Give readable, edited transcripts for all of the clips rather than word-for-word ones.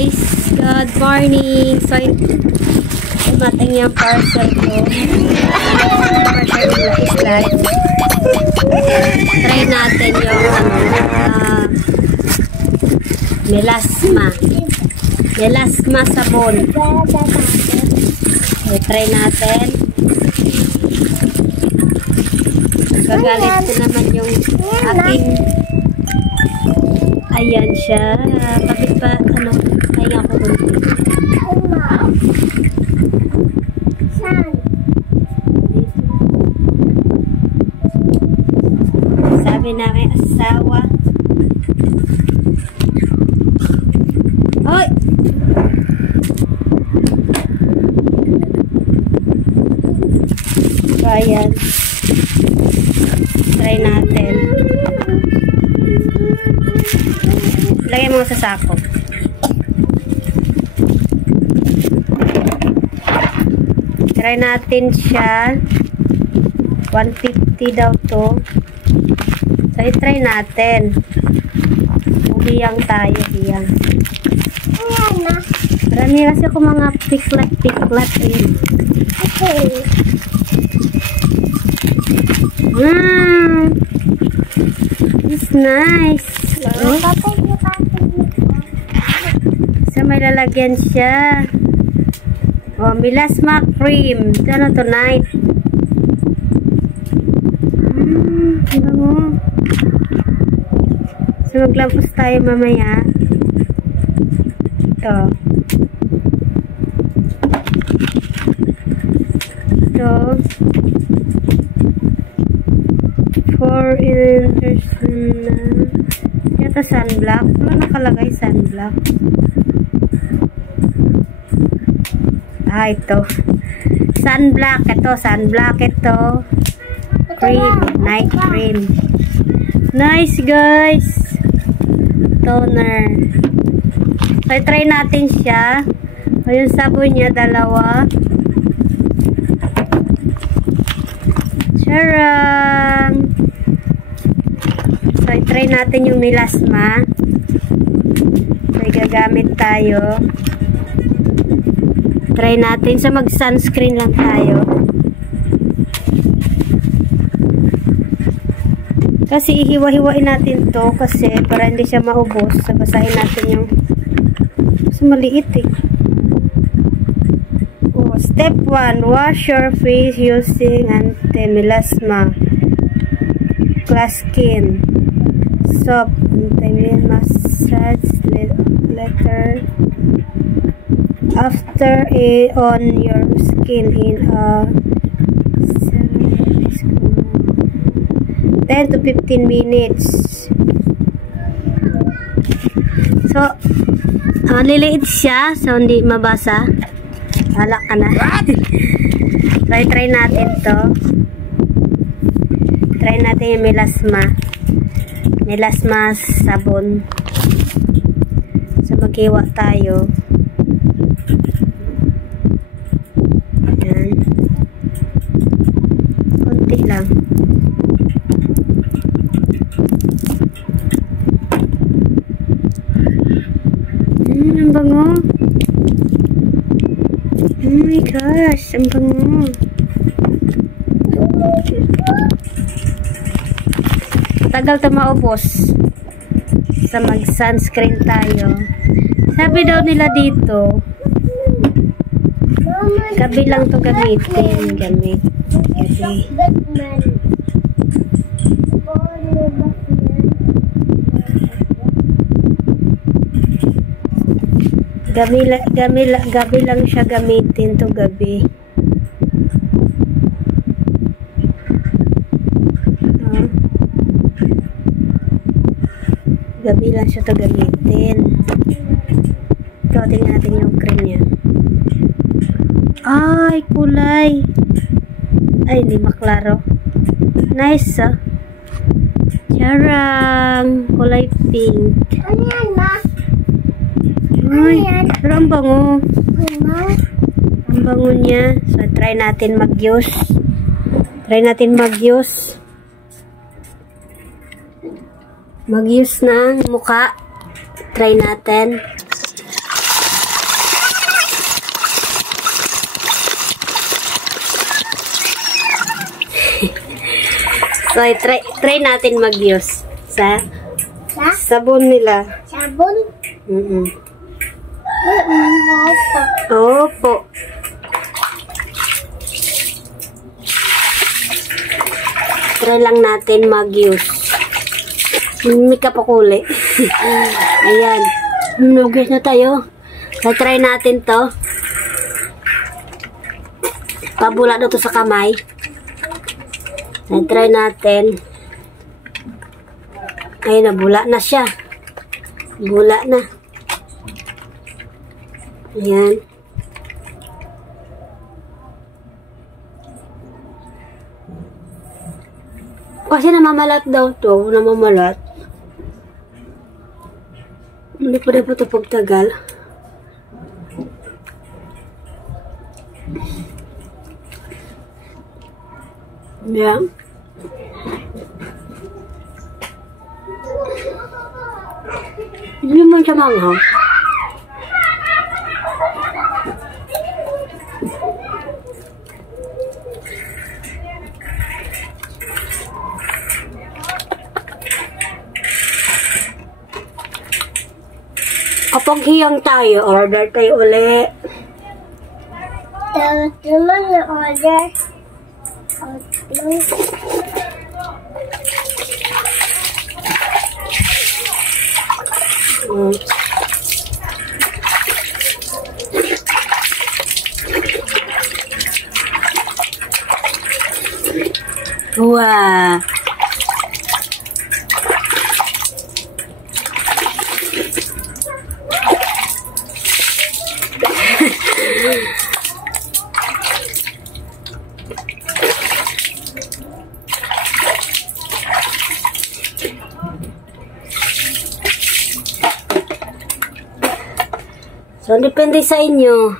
guys! Good morning! So, dumating yung parcel ko. Try natin yung melasma sabon. So, try natin. Gagalit ko naman yung aking ayan siya. Bakit pa, kaya ko sabi na aking asawa. Hoy! So, ayan. Try natin. Lagay mo sa sako. Try natin siya. 150 daw to. So, i-try natin. Hiyang tayo, hiyang. Marami kasi ako mga piklat eh. Okay. It's nice. So, may lalagyan siya. Oh, melasma cream. Ano tonight? Ano mo? So, maglampos tayo mamaya. Ito. Ito. For yata sunblock. Wala nakalagay sunblock. Ito. Sunblock. Ito, sunblock. Ito. Cream. Night cream. Nice, guys. Toner. So, try natin siya. So, yung sabon niya, dalawa. Charang! So, try natin yung melasma. So, gagamit tayo. Try natin. So, mag-sunscreen lang tayo. Kasi ihiwa-hiwain natin to kasi para hindi siya maubos. So, basahin natin yung kasi maliit eh. Oh, step 1. Wash your face using anti-melasma glass skin soap. Massage letter after on your skin in a 10 to 15 minutes. So, liliit siya. So, hindi mabasa. Halak ka na. Try natin to. Try natin yung melasma sabon. So, maghiwa tayo. Ayan. Konti lang. Ang bango. Oh my gosh, ang bango. Tagal ito maubos. Sa mag-sunscreen tayo. Sabi daw nila dito, gabi lang ito gamitin. Gabi. Gabi lang siya gamitin to gabi. Gabi lang siya to gamitin. Ito, tingnan natin yung cream niya. Ay, kulay. Ay, hindi maklaro. Nice, ah. Charang. Kulay pink. Ano yan, ma? Ay, pero ang bango. Ang bango niya. So, try natin mag-use. Mag-use ng muka. Try natin. So, try natin mag-use sa sabon nila. Sabon? Opo. Try lang natin mag-use. May kapakuli. Ayan. Nugis na tayo. So, try natin to. Pabula na to sa kamay. Try natin. Ay, nabula na siya. Bula na. Ayan. Kasi namamalat daw to. Namamalat. Hindi pa rin po ito pagtagal. Ayan. Hindi man siya manghang. Kapag hiyang tayo, order tayo uli. Naman na order. Wah. So, depende sa inyo.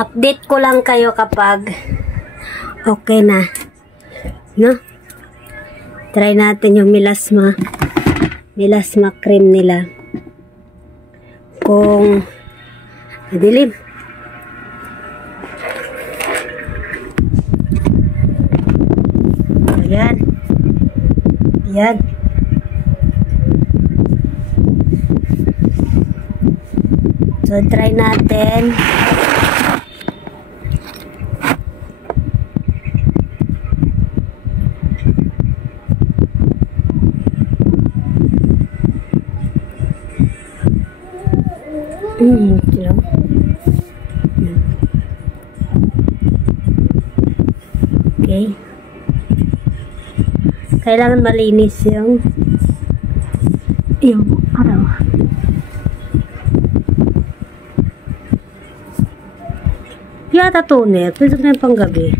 Update ko lang kayo kapag okay na. No? Try natin yung melasma cream nila. Kung madilim. Ayan. Ayan. So, try natin. Okay. Kailangan malinis yung ano. Yata toner. Pwede na yung panggabi.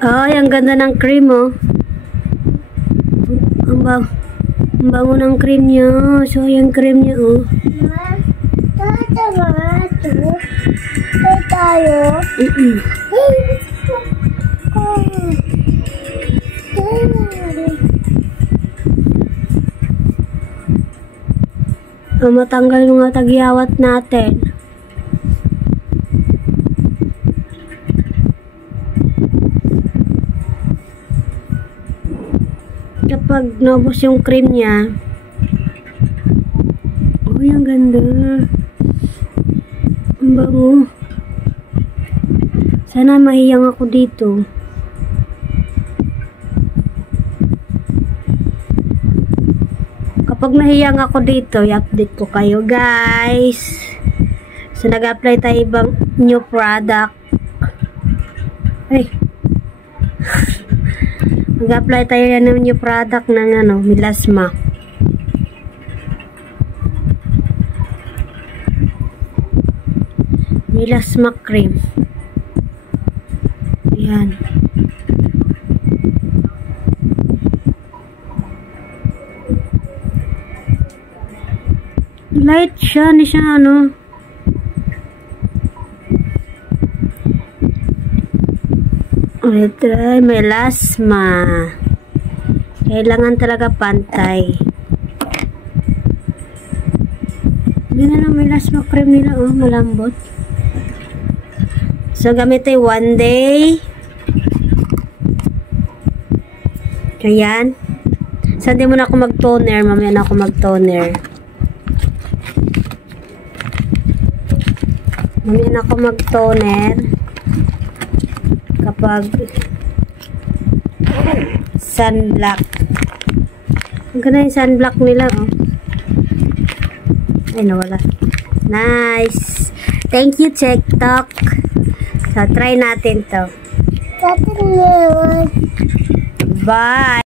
Ay, ang ganda ng cream, oh. Ang bango ng cream niya. So, yung cream niya, oh. Tayo. Matanggal yung mga tagyawat natin. Kapag naubos yung cream niya, oh, ang ganda. Ang bango. Sana mahiyang ako dito. Kapag nahiyang ako dito, i-update ko kayo, guys. So, nag-apply tayo ibang new product. Ay. Nag-apply tayo yan ng new product ng melasma. Melasma cream. Ayan. Light siya, hindi siya Retry, melasma. Kailangan talaga pantay. Hindi na lang melasma cream nila, oh, malambot. So, gamit tayo one day. Ayan. So, hindi muna ako mag-toner. Mamaya na ako mag-toner. Mamaya na ako mag-toner. Kapag sunblock. Ang ganda yung sunblock nila, oh. Ay, nawala. Nice. Thank you, TikTok. So, try natin to. Bye.